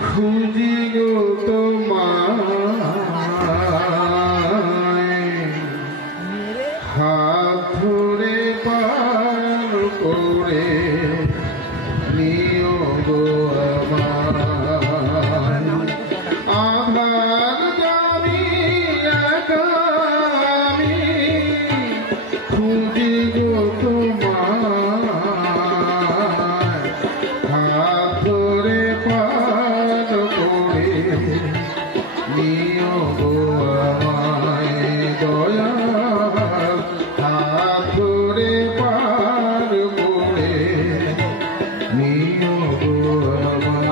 খুঁজি গো তোমায় হাত ধরে পার করে নিও গো আমায় আধার জানি আমি খুঁজি গো তোমায় হাত ধরে পার করে নিও গো আমায় দয়াল হাত ধরে পার করে নিও গো আমায়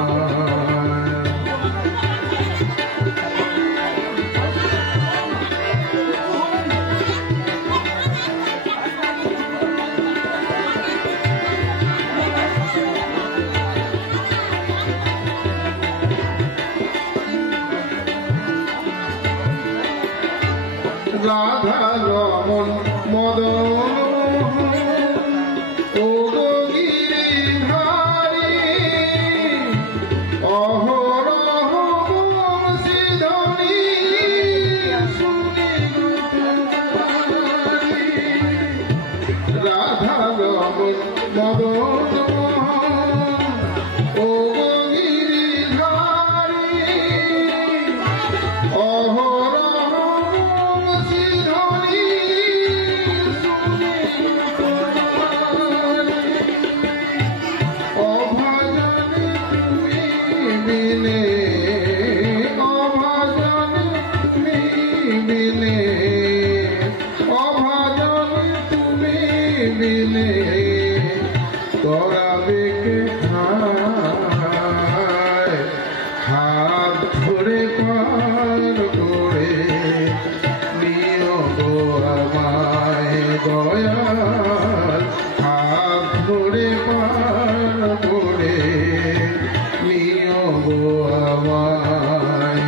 রাধা রমন মদন ও গিরিধারী অহরহ বংশীধ্বনি শুনি রাধা রমন মদন ও গিরিধারী করাবে কে হাত ধরে পার করে নিও গো আমায় দয়াল হাত ধরে পার করে নিও গো আমায়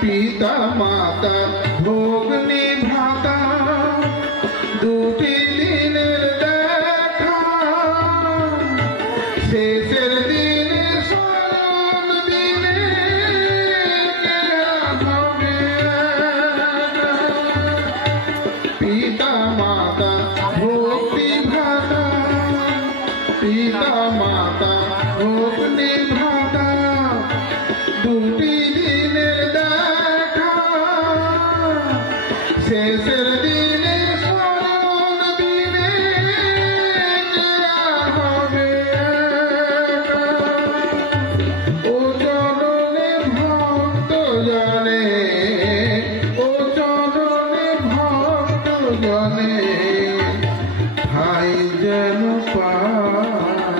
পিতা মাতা ভোগ নিভাতা দুটি দিনের দেখা শেষের দিনে স্মরণ দিনে হবে পিতা মাতা ভক্তি ভাতা পিতা মাতা ভোগ নিভাতা দুটি দিনের দেখা শেষের দিনে স্মরণ দিনে হবে ও চরণে ভক্ত জানে ও চরণে ভক্ত জানে ঠাই যেন পায়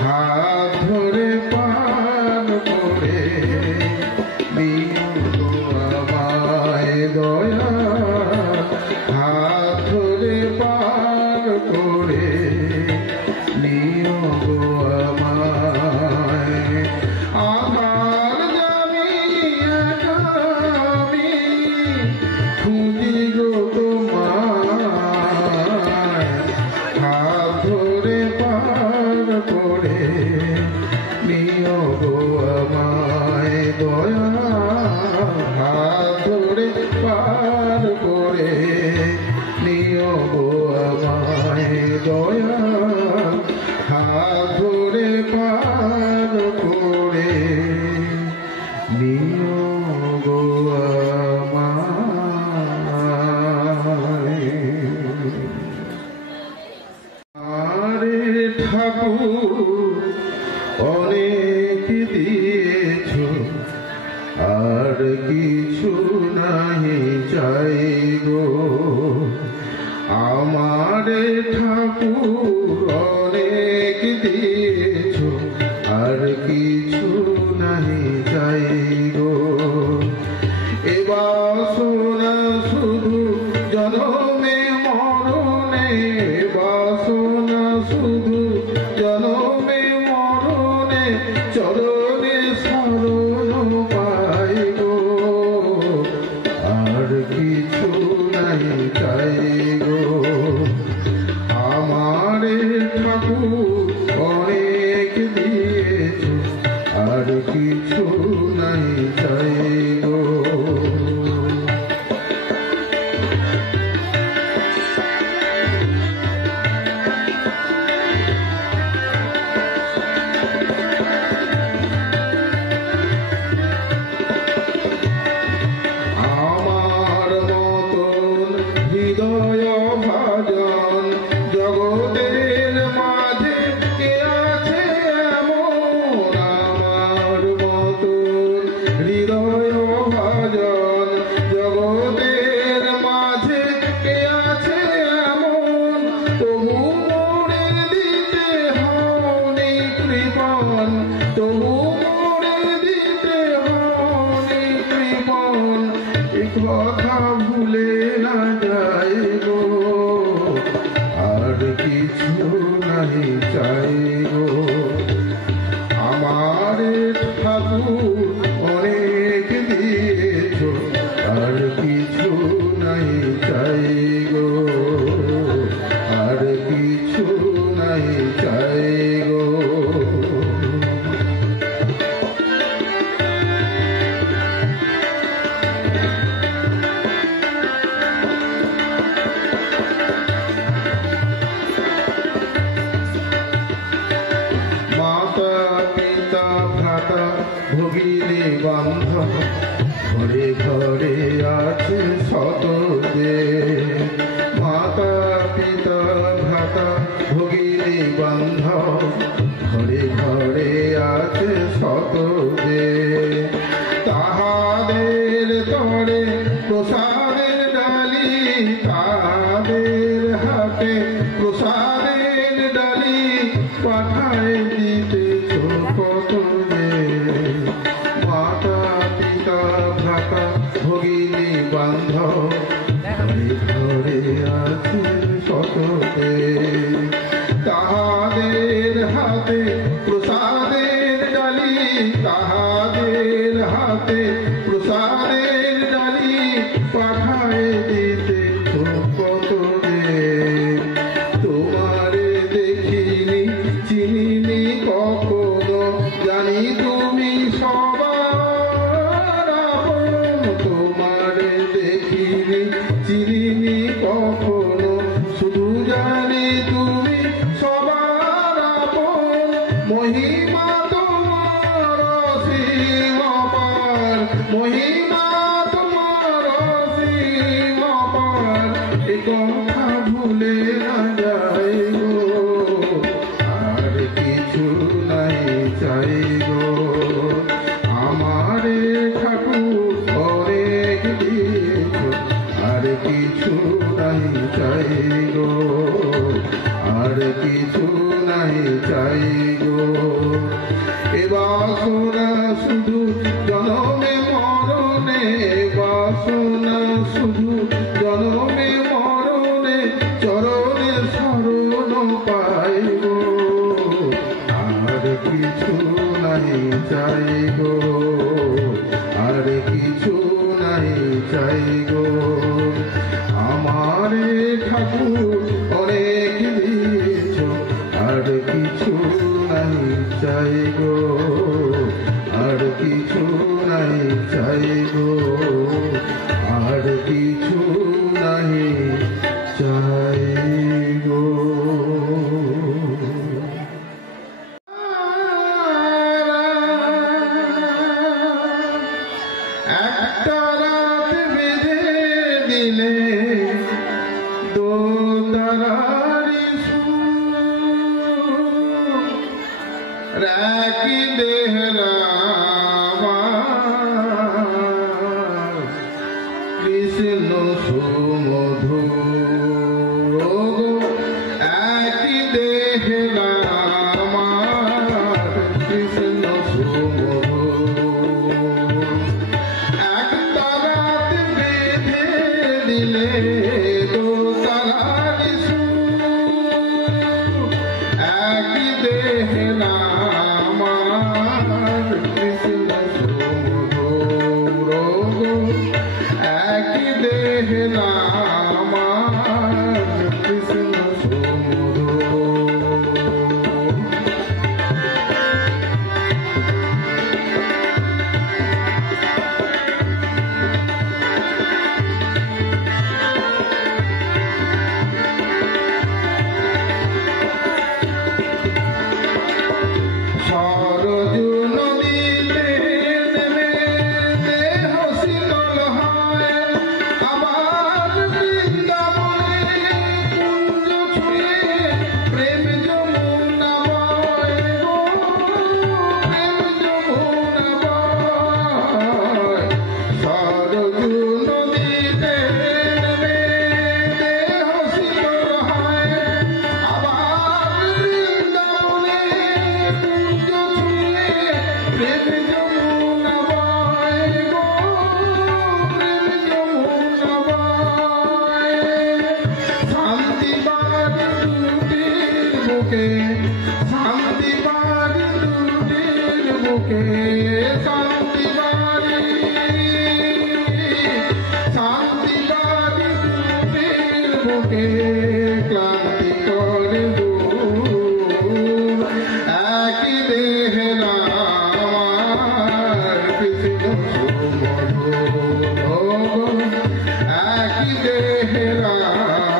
হাত ধরে পার করে নিও গো আমায় দয়াল হাত ধরে পার করে নিও গো আমায় আমার জানি আমি খুঁজি গো তোমায় হাত ধরে পার করে নিও গো আমায় দয়াল হাত ধরে পার করে নিও গো আমায় দয়াল হাত ধরে পার করে নিও গো আমায় আরে ঠাকুর অনেক দিয়েছ আর কিছু নাহি চাই গো আমারে ঠাকুর অনেক দিয়েছ আর কিছু নাহি চাই গো এ বাসনা শুধু জনমে মরণে বাসনা শুধু চরণে শরণ পাই গো, আর কিছু নাই চাই গো। আমারে ঠাকুর অনেক দিয়েছ, আর কিছু নাই চাই গো। আমার মতন হৃদয় ভাজন জগতের মাঝে কে আছে এমন, আমার মতন হৃদয় ভাজন জগতের মাঝে কে আছে এমন, তবু মোরে দিতে হনি কৃপণ, তবু মোরে দিতে হনি কৃপণ, এ কথা ভুলে না যাই গো, আর কিছু নাই চাই গো। আমারে ঠাকুর অনেক দিয়েছ, আর কিছু নাই চাই গো, আর কিছু নাই চাই গো। মাতা পিতা ভ্রাতা ভগিনী বান্ধব ঘরে ঘরে আছে শত যে, মাতা পিতা ভ্রাতা ভগিনী বান্ধব ঘরে ঘরে আছে শত যে, তাহাদের তরে প্রসাদের ডালি, তাদের হাতে প্রসাদের ডালি পাঠায় দিতেছ কত যে, মাতা পিতা ভ্রাতা ভগিনী বান্ধব ঘরে ঘরে আছে শত যে, তাহাদের হাতে প্রসাদের ডালি, তাহাদের হাতে প্রসাদের ডালি পাঠায় দিতেছ কত যে, তোমারে দেখিনি চিনিনি কখনো, জানি তুমি সবার আপন, তোমারে দেখিনি চিনিনি কখনো, শুধু জানি তুমি সবার আপন, মহিমা তোমার অসীম অপার, মহিমা তোমার অসীম অপার, এ কথা ভুলে না যাই গো, আর কিছু নাই চাই গো। আমারে ঠাকুর অনেক দিয়েছ, আর কিছু নাই চাই গো, আর কিছু নাই চাই গো। এ বাসনা শুধু জনমে মরণে, বাসনা শুধু জনমে মরণে, চরণে শরণ পাই গো, আর কিছু নাই চাই গো, আর কিছু নাই চাই গো। আমারে ঠাকুর অনেক দিয়েছ, আর কিছু নাই চাই গো, আর কিছু নাই চাই গো, আর কিছু নাই চাই গো। একটা রাত বেঁধে দিলে দোতারারি সুর, রাখি দেহরা কৃষ্ণ সুমধুর, একই দেহরা কৃষ্ণ সুমধুর, একটা রাত বেঁধে দিলে দোতারারি সুর, একই দেহরা বুকে শান্তি বাড়ি দুটির বুকে শান্তি বাড়ি দুটির বুকে ক্লান্তি করে দূর একই দেহে আমার কৃষ্ণ সুমধুর একই দেহে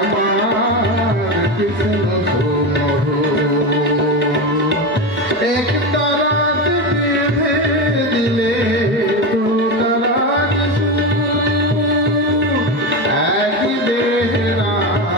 আমার কৃষ্ণ एक तारात बेधे दिले दो तारात एक देह रामार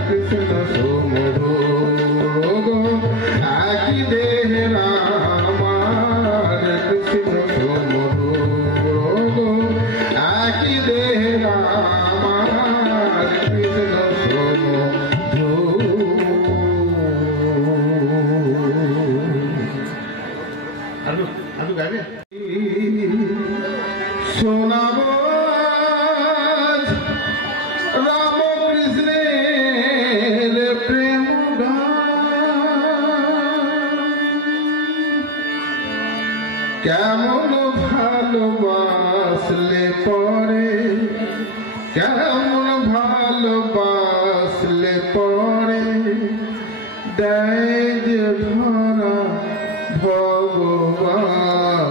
कृष्ण सोमरो एक देह रामार कृष्ण सोमरो কেমন ভালোবাসলে পরে কেমন ভালোবাসলে পরে দেয় যে ধরা ভগবান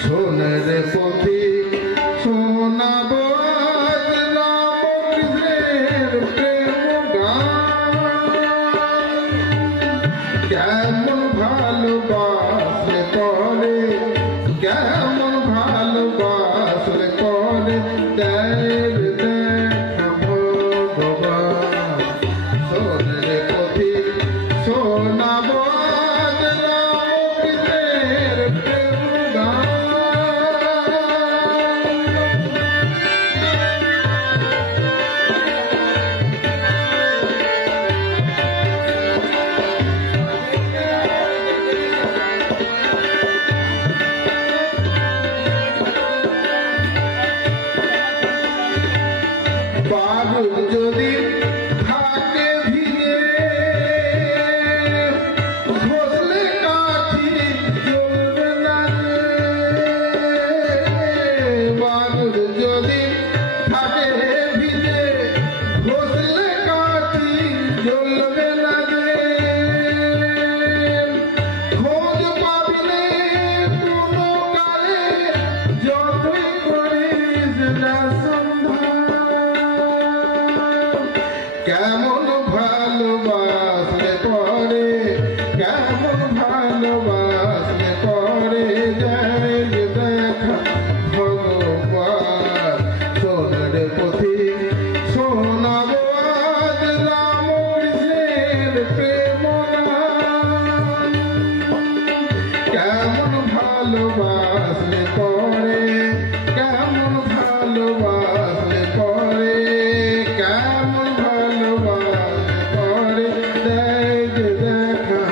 সোনের পথি শোনাবো আজ রামকৃষ্ণের প্রেম গান কেমন ভালোবাসলে পরে কেমন ভালোবাসলে পরে দেয় ভগবান সোনার পথি শোনাবো আজ রামকৃষ্ণের প্রেম গান। বাদল যদি থাকে ভিজে ঘষলে কাঠি জ্বলবে না যে। বাদল যদি থাকে ভিজে ঘষলে কাঠি জ্বলবে না যে। খোঁজ পাবিলে কোনো কালে যতই করিস না সন্ধান। কেমন ভালোবাসলে পরে কেমন ভালোবাসলে পরে যায় যে দেখা ভগবান। সোনার পথি শোনাবো আজ রামকৃষ্ণের প্রেম গান। কেমন ভালোবাসলে পরে কেমন ভালোবাসলে পরে কেমন ভালোবাসলে পরে দেয় যে দেখা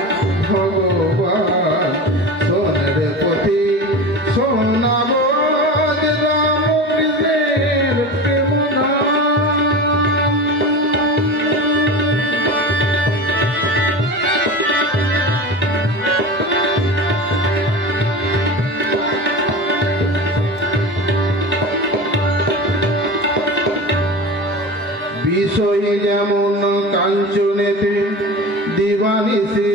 ভগবান। সোনার পথি শোনাবো আজ রামকৃষ্ণের প্রেম গান। বিষয় যেমন কাঞ্চনেতে দিবানিশি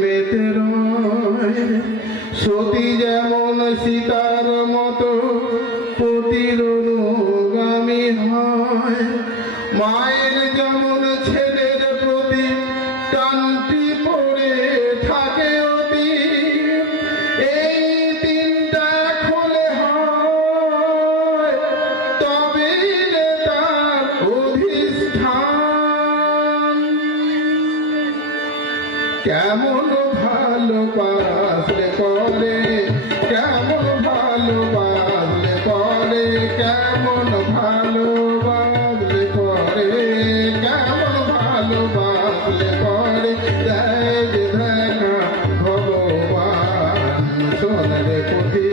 মেতে রয়, সতী যেমন সীতার মতো পতির অনুগামী হয়। মায়ের যেমন ছেলের প্রতি টানটি পড়ে থাকে অতি। এই তিনটা খোলে হয় তবে তার অধিষ্ঠান। কেমন ভালোবাসলে পরে কেমন ভালোবাসলে পরে কেমন ভালোবাসলে পরে কেমন ভালোবাসলে পরে দেয় যে দেখা ভগবান। সোনার পথি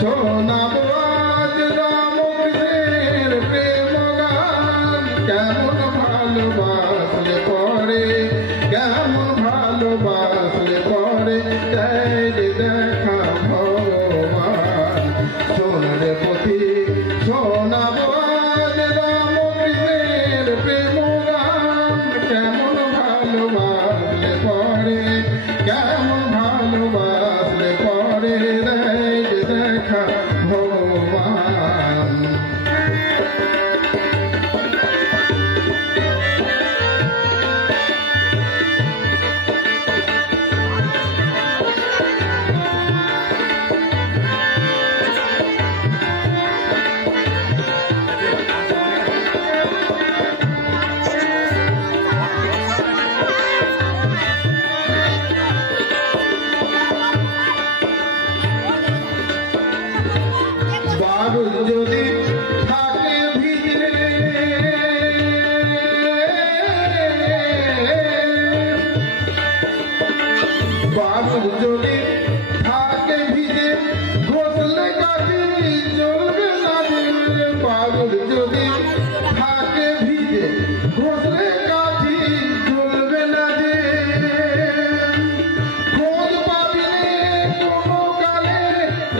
শোনাবো আজ রামকৃষ্ণের প্রেম গান। কেমন ভালোবাসলে পরে কেমন ভালোবাসলে পরে দেয় যে দেখা ভগবান। সোনার পথি শোনাবো আজ রামকৃষ্ণের প্রেম গান। কেমন ভালোবাসলে পরে কেমন ভালোবাসলে পরে দেয় যে দেখা ভগবান। বাদল যদি থাকে ভিজে বাদল যদি থাকে ভিজে ঘষলে কাঠি জ্বলবে না যে। বাদল যদি থাকে ভিজে ঘষলে কাঠি জ্বলবে না যে। খোঁজ পাবিলে কোনো কালে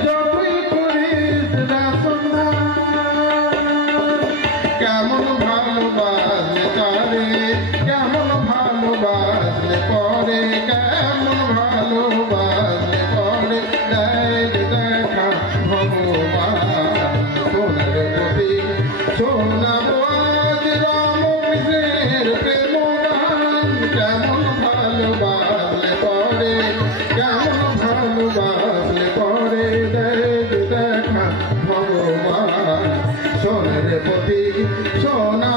যতই করিস না সন্ধান। কেমন ভালোবাসলে তারে কেমন ভালোবাসলে পরে কেমন ভালোবাসলে পরে দেয় যে দেখা ভগবান। সোনার পথি শোনাবো আজ রামকৃষ্ণের প্রেম গান। কেমন ভালোবাসলে পরে কেমন ভালোবাসলে পরে দেয় যে দেখা ভগবান। সোনার পথি শোনা